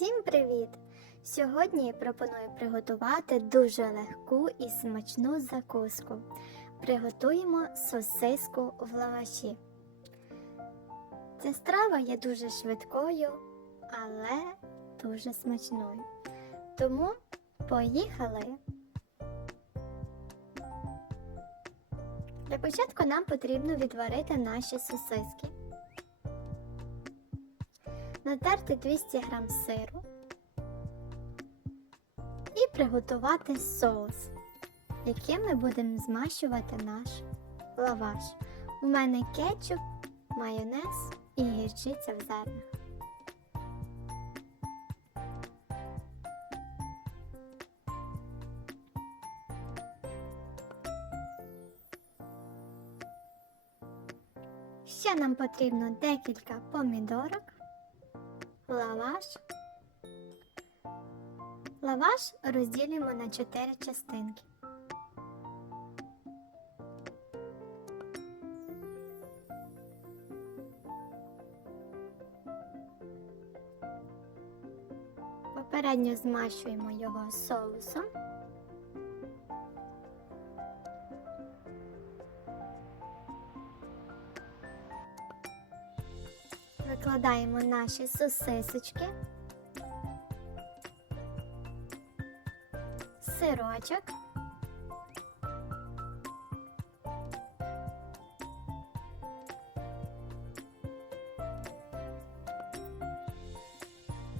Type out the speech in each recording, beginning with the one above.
Всім привіт! Сьогодні пропоную приготувати дуже легку і смачну закуску. Приготуємо сосиску в лаваші. Ця страва є дуже швидкою, але дуже смачною. Тому поїхали! Для початку нам потрібно відварити наші сосиски. Натерти 200 г сиру і приготувати соус, яким ми будемо змащувати наш лаваш. У мене кетчуп, майонез і гірчиця в зернах. Ще нам потрібно декілька помідорок, лаваш. Лаваш розділимо на 4 частинки. Попередньо змащуємо його соусом. Викладаємо наші сосисочки, сирочок,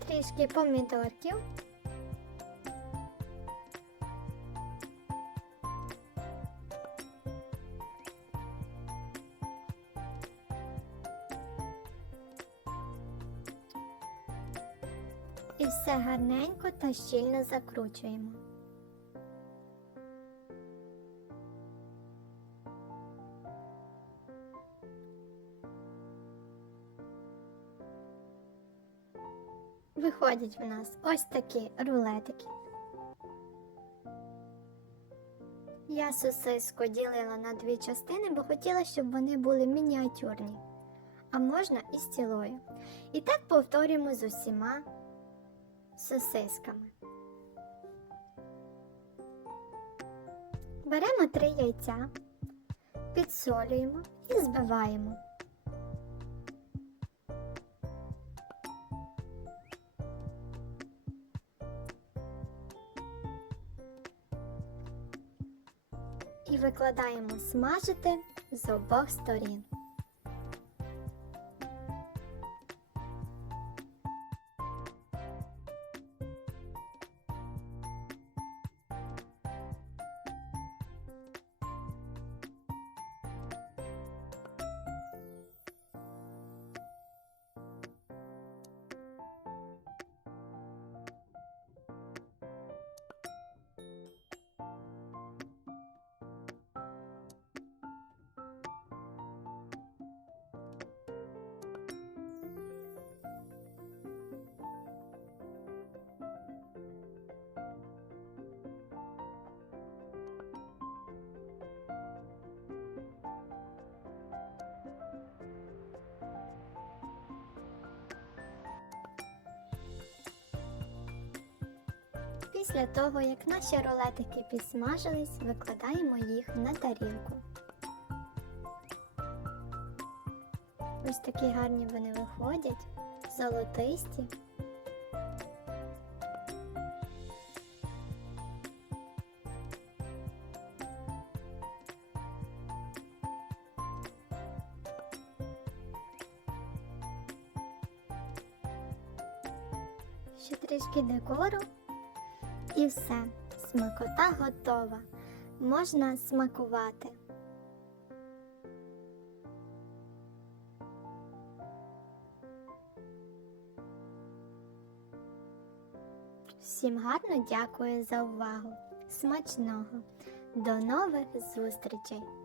трішки помідорків, і все гарненько та щільно закручуємо. Виходять в нас ось такі рулетики. Я сосиску ділила на дві частини, бо хотіла, щоб вони були мініатюрні, а можна і з цілою. І так повторюємо з усіма сосисками. Беремо три яйця, підсолюємо і збиваємо. І викладаємо смажити з обох сторін. Після того, як наші рулетики підсмажились, викладаємо їх на тарілку. Ось такі гарні вони виходять, золотисті. Ще трішки декору і все, смакота готова. Можна смакувати. Всім гарно дякую за увагу. Смачного. До нових зустрічей!